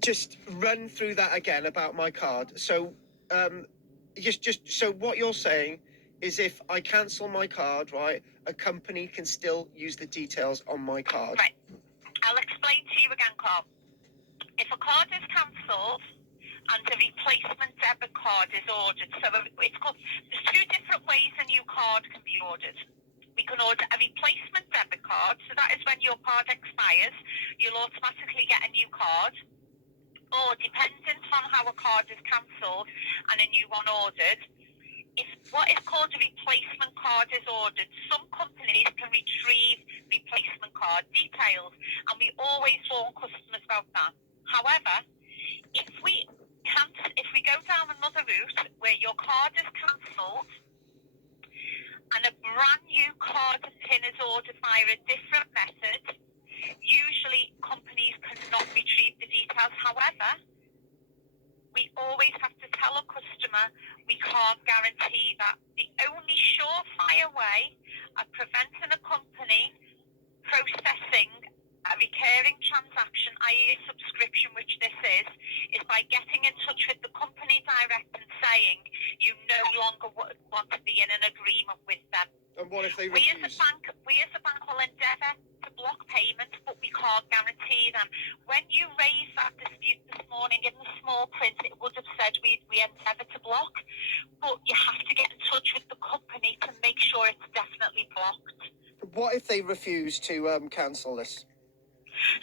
just run through that again about my card. So, so what you're saying is if I cancel my card, right, a company can still use the details on my card. Right. I'll explain to you again, Carl. If a card is cancelled and a replacement debit card is ordered, so it's called, there's two different ways a new card can be ordered. We can order a replacement debit card, so that is when your card expires, you'll automatically get a new card. Or dependent on how a card is cancelled and a new one ordered, if what is called a replacement card is ordered, some companies can retrieve replacement card details, and we always warn customers about that. However, if we go down another route where your card is cancelled and a brand new card and PIN is ordered via a different method, usually companies cannot retrieve the details. However, we always have to tell a customer we can't guarantee that. The only surefire way of preventing a company processing a recurring transaction, i.e. a subscription, which this is by getting in touch with the company direct and saying you no longer want to be in an agreement with them. And what if they refuse? We as a bank will endeavour to block payments, but we can't guarantee them. When you raised that dispute this morning in the small print, it would have said we endeavour to block, but you have to get in touch with the company to make sure it's definitely blocked. What if they refuse to cancel this?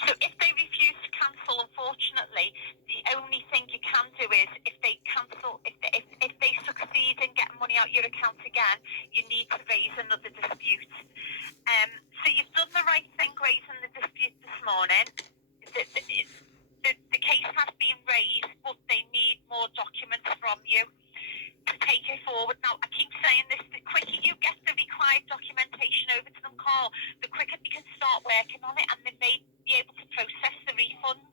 So if they refuse to cancel, unfortunately, the only thing you can do is if they cancel, if they succeed in getting money out your account again, you need to raise another dispute. So you've done the right thing raising the dispute this morning. The case has been raised, but they need more documents from you to take it forward. Now, I keep saying this, the quicker you get the required documentation over to them, Carl, the quicker they can start working on it and they may be able to process the refund.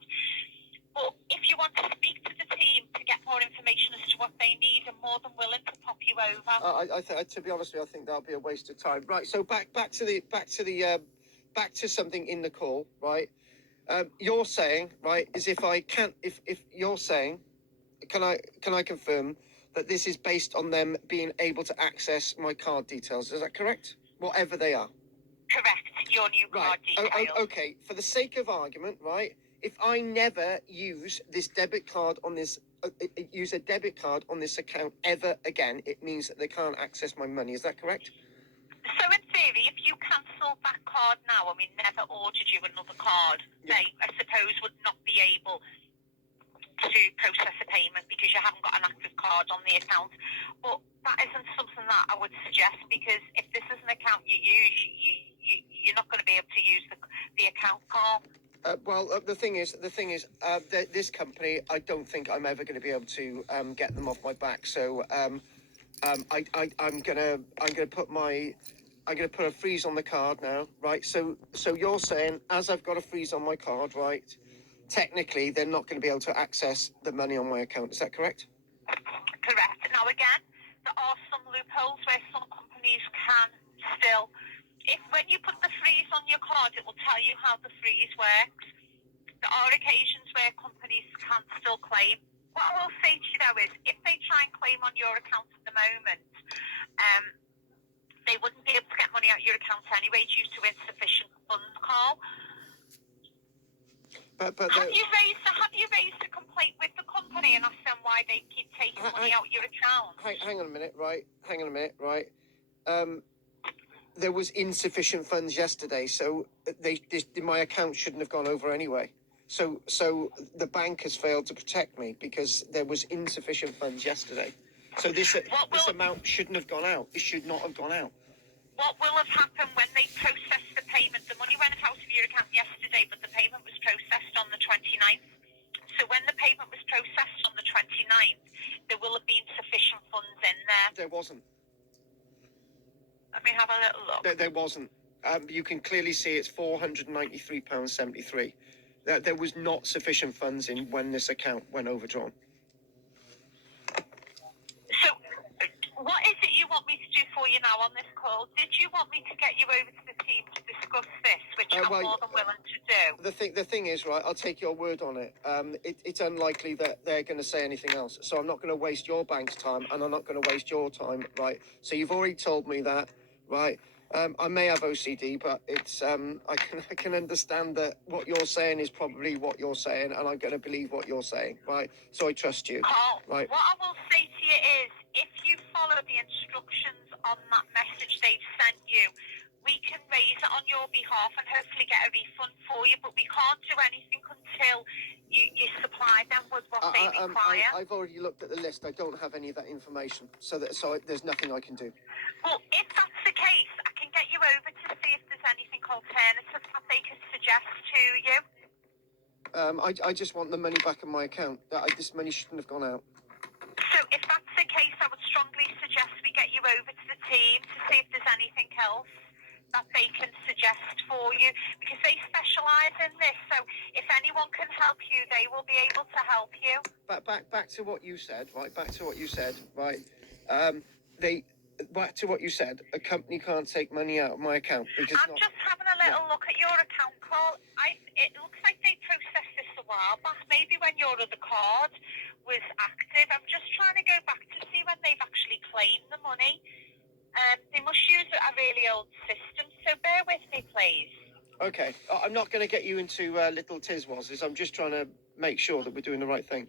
But if you want to speak to the team to get more information as to what they need, I'm more than willing to pop you over. To be honest with you, I think that'll be a waste of time. Right, so back to something in the call, right? You're saying, right, is if you're saying, can I confirm that this is based on them being able to access my card details? Is that correct? Whatever they are. Correct, your new card details. Okay, for the sake of argument, right, if I never use this debit card on this, use a debit card on this account ever again, it means that they can't access my money. Is that correct? So in theory, if you cancelled that card now and we never ordered you another card, they, I suppose, would not be able to process a payment because you haven't got an active card on the account. But that isn't something that I would suggest, because if this is an account you use, you're not going to be able to use the account, Carl. The thing is, this company, I don't think I'm ever going to be able to get them off my back. So I'm gonna put a freeze on the card now, right? So you're saying, as I've got a freeze on my card, right? Technically, they're not going to be able to access the money on my account. Is that correct? Correct. Now, again, there are some loopholes where some companies can still, when you put the freeze on your card, it will tell you how the freeze works. There are occasions where companies can still claim. What I will say to you, though, is if they try and claim on your account at the moment, they wouldn't be able to get money out of your account anyway due to insufficient funds, Carl. But have you raised a complaint with the company and asked them why they keep taking money out of your account? Hang on a minute, right? There was insufficient funds yesterday, so my account shouldn't have gone over anyway. So the bank has failed to protect me because there was insufficient funds yesterday. So this amount shouldn't have gone out. It should not have gone out. What will have happened when they processed the payment? The money went out of your account yesterday, but the payment was processed on the 29th. So when the payment was processed on the 29th, there will have been sufficient funds in there. There wasn't. Let me have a little look. There wasn't. You can clearly see it's £493.73. There was not sufficient funds in when this account went overdrawn. So what is it you want me to do for you now on this call. Did you want me to get you over to the team to discuss this, which I'm well, more than willing to do? The thing is, right, I'll take your word on it. It's unlikely that they're going to say anything else. So I'm not going to waste your bank's time, and I'm not going to waste your time, right? So you've already told me that, right? I may have OCD, but it's I can understand that what you're saying is probably what you're saying, and I'm going to believe what you're saying, right? So I trust you, Carl, right? what I will say to you is, if you follow the instructions on that message they've sent you, we can raise it on your behalf and hopefully get a refund for you, but we can't do anything until you supply them with what they require. I've already looked at the list. I don't have any of that information, so there's nothing I can do. Well, if that's the case, I can get you over to see if there's anything alternative that they can suggest to you. I just want the money back in my account. This money shouldn't have gone out. So if that's the case, I would strongly suggest we get you over to the team to see if there's anything else that they can suggest for you, because they specialise in this. So if anyone can help you, they will be able to help you. Back to what you said, right? Back to what you said, right? Back to what you said. A company can't take money out of my account because I'm just having a little look at your account, Carl. It looks like they processed this a while back, maybe when your other card was active. I'm just trying to go back to see when they've actually claimed the money. They must use a really old system, so bear with me, please. Okay, I'm not going to get you into little tizwazes. I'm just trying to make sure that we're doing the right thing.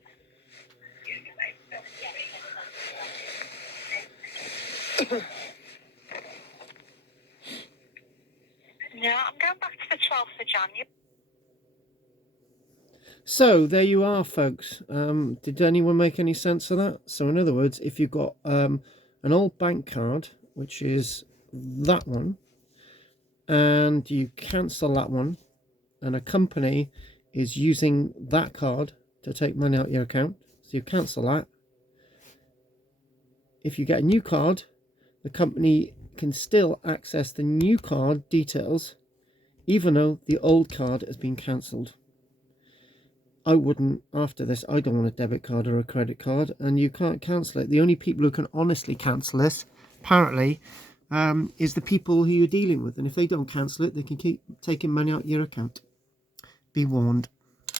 No, I'm going back to the 12th of January. So there you are, folks. Did anyone make any sense of that? So in other words, if you've got an old bank card, which is that one, and you cancel that one, and a company is using that card to take money out of your account, so you cancel that. If you get a new card, the company can still access the new card details, even though the old card has been cancelled. I wouldn't, after this, I don't want a debit card or a credit card, and you can't cancel it. The only people who can honestly cancel this, apparently, is the people who you're dealing with. And if they don't cancel it, they can keep taking money out of your account. Be warned.